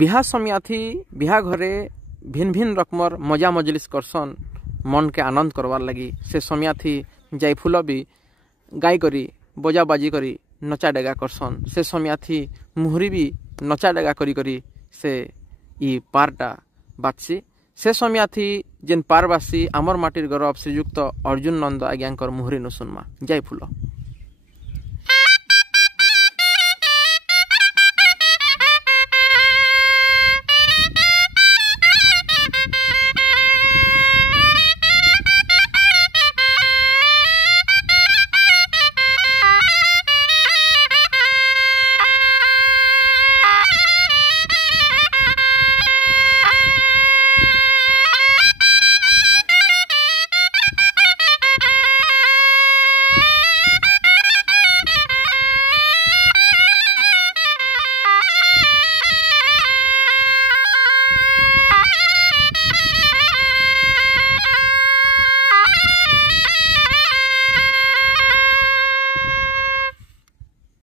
बिहा समिया थी बिहा घरे भिन्न भिन्न रकमर मजा मजलिस करसन मन के आनंद करवार लगी से समिया थी जाई फूल भी गाई करी बजा बाजी करी नचा डेगा करसन से समिया थी मुहरी भी नचा डेगा करी करी से ई पारटा बातसी से समिया थी जेन पारबासी आमर माटिर गौरव श्रीयुक्त अर्जुन नंद आज्ञाकर मुहरी नु सुनमा जाई फूल।